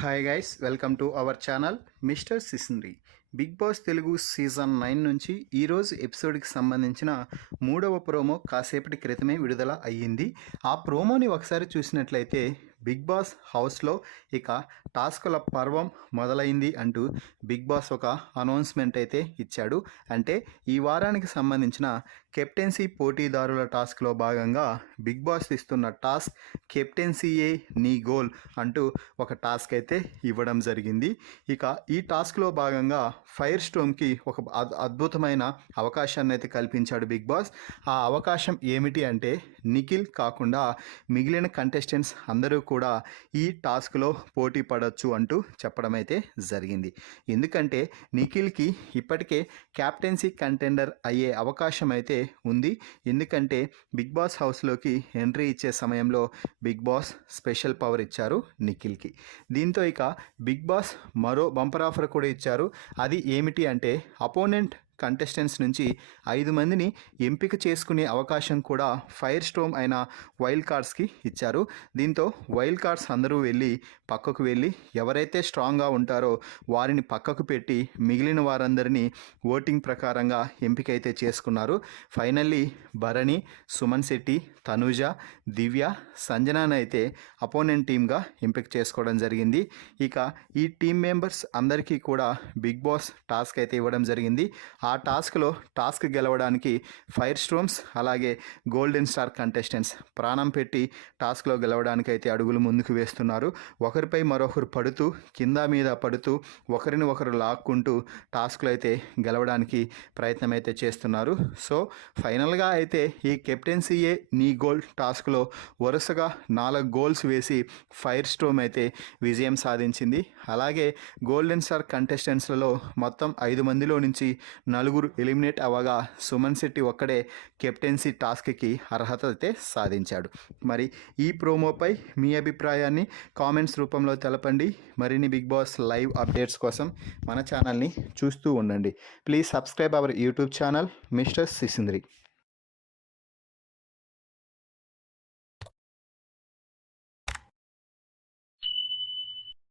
Hi guys, welcome to our channel mister Sisindri. Bigg Boss Telugu season 9 నుంచి ఈరోజు ఎపిసోడ్కి సంబంధించిన 3వ ప్రోమో కాసేపటి క్రితమే విడుదల అయ్యింది. ఆ ప్రోమోని ఒకసారి చూసినట్లయితే బిగ్ బాస్ హౌస్లో ఇక టాస్కుల పర్వం మొదలైంది అంటూ బిగ్ బాస్ ఒక అనౌన్స్మెంట్ అయితే ఇచ్చాడు. అంటే ఈ వారానికి సంబంధించిన కెప్టెన్సీ పోటీదారుల టాస్క్లో భాగంగా బిగ్ బాస్ ఇస్తున్న టాస్క్ కెప్టెన్సీయే నీ గోల్ అంటూ ఒక టాస్క్ అయితే ఇవ్వడం జరిగింది. ఇక ఈ టాస్క్లో భాగంగా ఫైర్ స్టోమ్కి ఒక అద్భుతమైన అవకాశాన్ని అయితే కల్పించాడు బిగ్ బాస్. ఆ అవకాశం ఏమిటి అంటే నిఖిల్ కాకుండా మిగిలిన కంటెస్టెంట్స్ అందరూ కూడా ఈ టాస్క్లో పోటీ పడవచ్చు అంటూ చెప్పడం అయితే జరిగింది. ఎందుకంటే నిఖిల్కి ఇప్పటికే క్యాప్టెన్సీ కంటెండర్ అయ్యే అవకాశం అయితే ఉంది. ఎందుకంటే బిగ్ బాస్ హౌస్లోకి ఎంట్రీ ఇచ్చే సమయంలో బిగ్ బాస్ స్పెషల్ పవర్ ఇచ్చారు నిఖిల్కి. దీంతో ఇక బిగ్ బాస్ మరో బంపర్ ఆఫర్ కూడా ఇచ్చారు. అది ఏమిటి అంటే అపోనెంట్ కంటెస్టెంట్స్ నుంచి 5 మందిని ఎంపిక చేసుకునే అవకాశం కూడా ఫైర్ స్టోమ్ అయిన వైల్డ్ కార్డ్స్కి ఇచ్చారు. దీంతో వైల్డ్ కార్డ్స్ అందరూ పక్కకు వెళ్ళి ఎవరైతే స్ట్రాంగ్గా ఉంటారో వారిని పక్కకు పెట్టి మిగిలిన వారందరినీ ఓటింగ్ ప్రకారంగా ఎంపిక అయితే చేసుకున్నారు. ఫైనల్లీ భరణి, సుమన్ శెట్టి, తనూజ, దివ్య, సంజనాను అయితే అపోనెంట్ టీమ్గా ఎంపిక చేసుకోవడం జరిగింది. ఇక ఈ టీం మెంబర్స్ అందరికీ కూడా బిగ్ బాస్ టాస్క్ అయితే ఇవ్వడం జరిగింది. ఆ టాస్క్లో టాస్క్ గెలవడానికి ఫైర్ స్టోమ్స్ అలాగే గోల్డెన్ స్టార్ కంటెస్టెంట్స్ ప్రాణం పెట్టి టాస్క్లో గెలవడానికి అయితే అడుగులు ముందుకు వేస్తున్నారు. ఒకరిపై మరొకరు పడుతూ కింద మీద పడుతూ ఒకరిని ఒకరు లాక్కుంటూ టాస్క్లో అయితే గెలవడానికి ప్రయత్నం అయితే చేస్తున్నారు. సో ఫైనల్గా అయితే ఈ కెప్టెన్సీయే నీ గోల్ టాస్క్లో వరుసగా 4 గోల్స్ వేసి ఫైర్ స్టోమ్ అయితే విజయం సాధించింది. అలాగే గోల్డెన్ స్టార్ కంటెస్టెంట్స్లలో మొత్తం 5 మందిలో నుంచి 4 ఎలిమినేట్ అవ్వగా సుమన్ శెట్టి ఒక్కడే కెప్టెన్సీ టాస్క్కి అర్హత అయితే సాధించాడు. మరి ఈ ప్రోమోపై మీ అభిప్రాయాన్ని కామెంట్స్ రూపంలో తెలపండి. మరిన్ని బిగ్ బాస్ లైవ్ అప్డేట్స్ కోసం మన ఛానల్ని చూస్తూ ఉండండి. Please subscribe our YouTube channel mister సిసింద్రి.